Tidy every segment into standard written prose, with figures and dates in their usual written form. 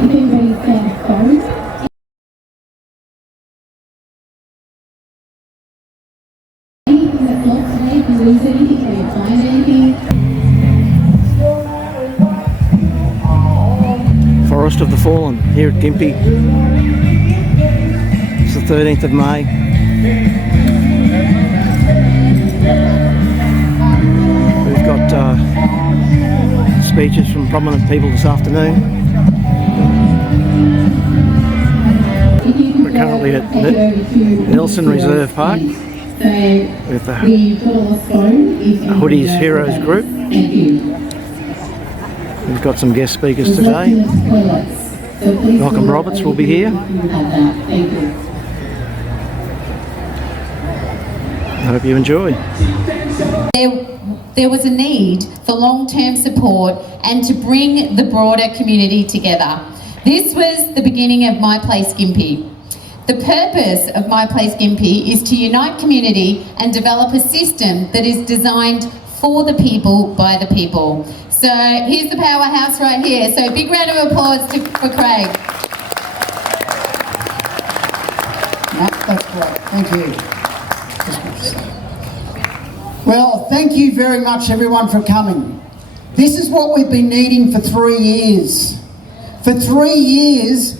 If anybody stands phone. Anything that's lost today, if you lose anything or you find anything. Forest of the Fallen here at Gympie. It's the 13th of May. We've got speeches from prominent people this afternoon. We're currently at Nelson Reserve Park with the Hoodys Heroes group. We've got some guest speakers today. Malcolm Roberts will be here. I hope you enjoy. There was a need for long-term support and to bring the broader community together. This was the beginning of My Place Gympie. The purpose of My Place Gympie is to unite community and develop a system that is designed for the people, by the people. So here's the powerhouse right here. So big round of applause for Craig. That's great. Thank you. Well, thank you very much everyone for coming. This is what we've been needing for 3 years. For 3 years,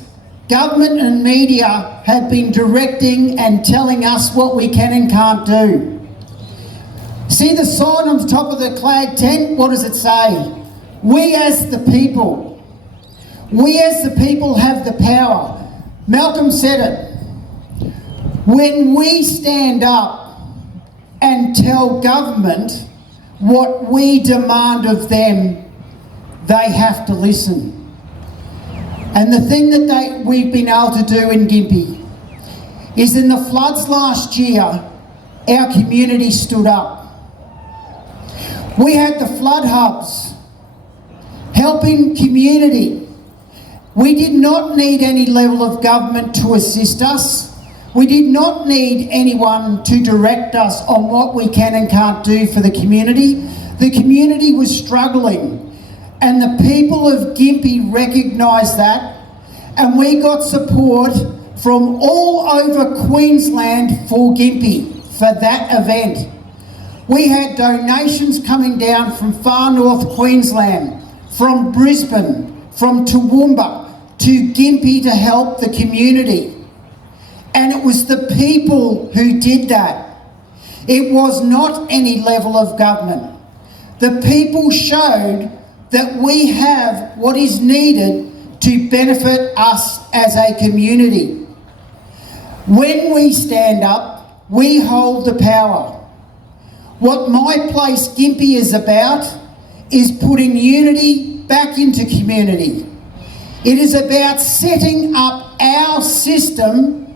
government and media have been directing and telling us what we can and can't do. See the sign on top of the flag tent? What does it say? We as the people. We as the people have the power. Malcolm said it. When we stand up and tell government what we demand of them, they have to listen. And the thing that we've been able to do in Gympie is in the floods last year, our community stood up. We had the flood hubs helping community. We did not need any level of government to assist us. We did not need anyone to direct us on what we can and can't do for the community. The community was struggling, and the people of Gympie recognised that, and we got support from all over Queensland for Gympie for that event. We had donations coming down from far north Queensland, from Brisbane, from Toowoomba to Gympie to help the community. And it was the people who did that. It was not any level of government. The people showed that we have what is needed to benefit us as a community. When we stand up, we hold the power. What My Place Gympie is about is putting unity back into community. It is about setting up our system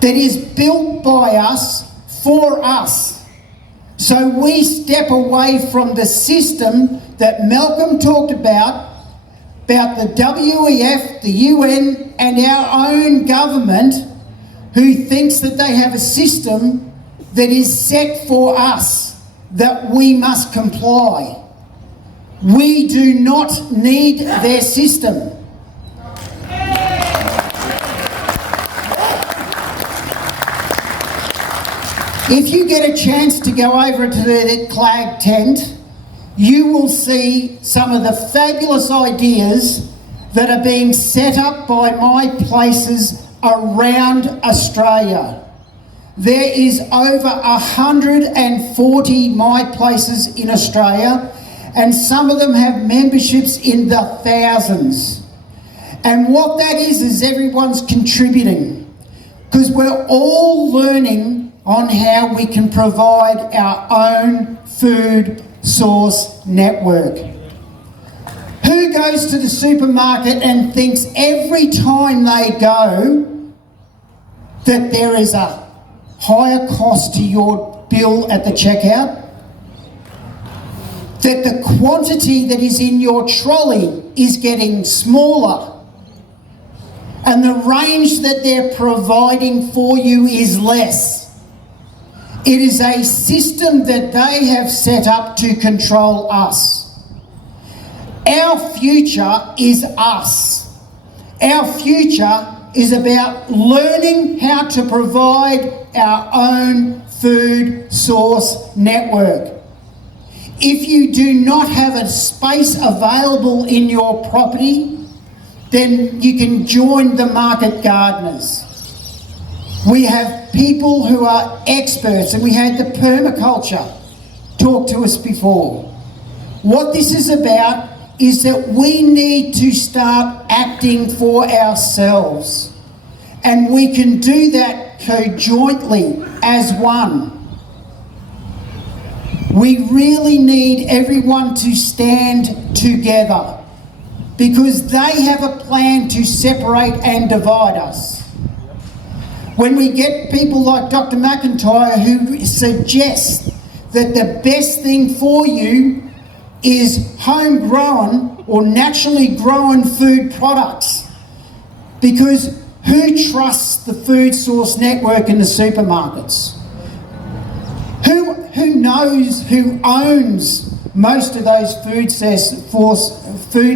that is built by us, for us. So we step away from the system that Malcolm talked about the WEF, the UN, and our own government, who thinks that they have a system that is set for us, that we must comply. We do not need their system. If you get a chance to go over to the flag tent, you will see some of the fabulous ideas that are being set up by My Places around Australia. There is over 140 My Places in Australia, and some of them have memberships in the thousands. And what that is everyone's contributing, because we're all learning on how we can provide our own food source network. Who goes to the supermarket and thinks every time they go that there is a higher cost to your bill at the checkout? That the quantity that is in your trolley is getting smaller, and the range that they're providing for you is less. It is a system that they have set up to control us. Our future is us. Our future is about learning how to provide our own food source network. If you do not have a space available in your property, then you can join the market gardeners. We have people who are experts, and we had the permaculture talk to us before. What this is about is that we need to start acting for ourselves, and we can do that conjointly as one. We really need everyone to stand together because they have a plan to separate and divide us. When we get people like Dr. McIntyre who suggest that the best thing for you is homegrown or naturally grown food products, because who trusts the food source network in the supermarkets? Who knows who owns most of those food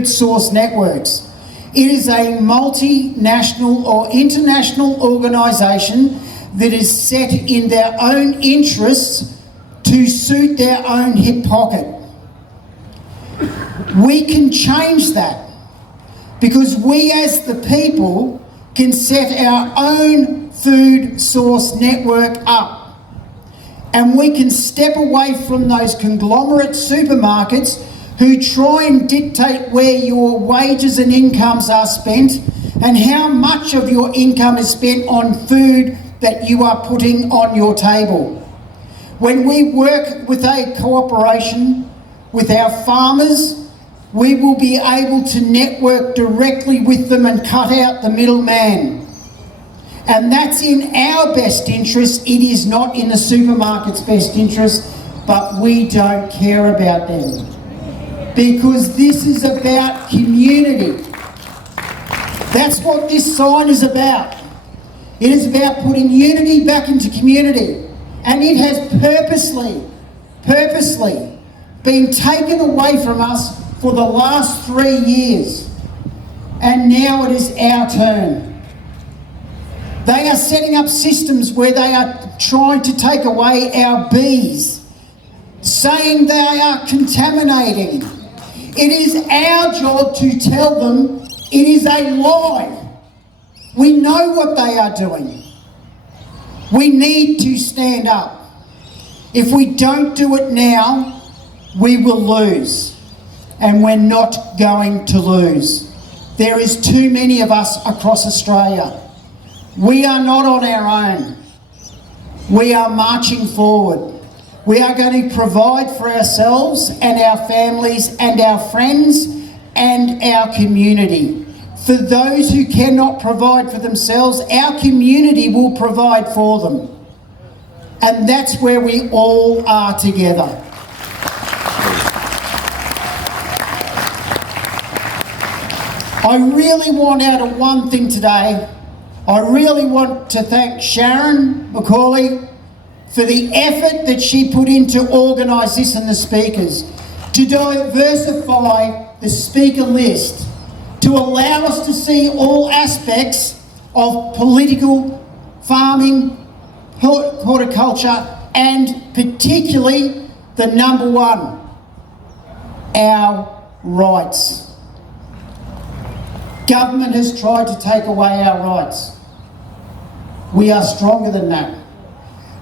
source networks? It is a multinational or international organisation that is set in their own interests to suit their own hip pocket. We can change that because we as the people can set our own food source network up, and we can step away from those conglomerate supermarkets who try and dictate where your wages and incomes are spent and how much of your income is spent on food that you are putting on your table. When we work with a cooperation with our farmers, we will be able to network directly with them and cut out the middleman. And that's in our best interest. It is not in the supermarket's best interest, but we don't care about them. Because this is about community. That's what this sign is about. It is about putting unity back into community. And it has purposely been taken away from us for the last 3 years. And now it is our turn. They are setting up systems where they are trying to take away our bees, saying they are contaminating. It is our job to tell them it is a lie. We know what they are doing. We need to stand up. If we don't do it now, we will lose. And we're not going to lose. There is too many of us across Australia. We are not on our own. We are marching forward. We are going to provide for ourselves and our families and our friends and our community. For those who cannot provide for themselves, our community will provide for them. And that's where we all are together. I really want out of one thing today. I really want to thank Sharon McCauley for the effort that she put in to organise this and the speakers, to diversify the speaker list, to allow us to see all aspects of political, farming, horticulture, and particularly the number one, our rights. Government has tried to take away our rights. We are stronger than that.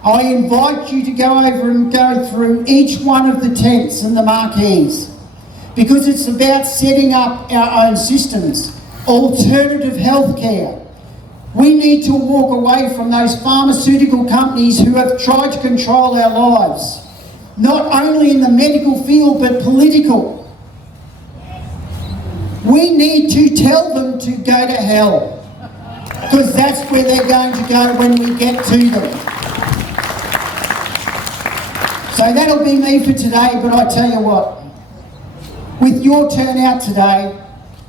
I invite you to go over and go through each one of the tents and the marquees, because it's about setting up our own systems, alternative healthcare. We need to walk away from those pharmaceutical companies who have tried to control our lives, not only in the medical field but political. We need to tell them to go to hell, because that's where they're going to go when we get to them. So that'll be me for today, but I tell you what, with your turnout today,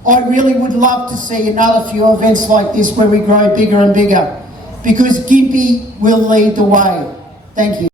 I really would love to see another few events like this where we grow bigger and bigger, because Gympie will lead the way. Thank you.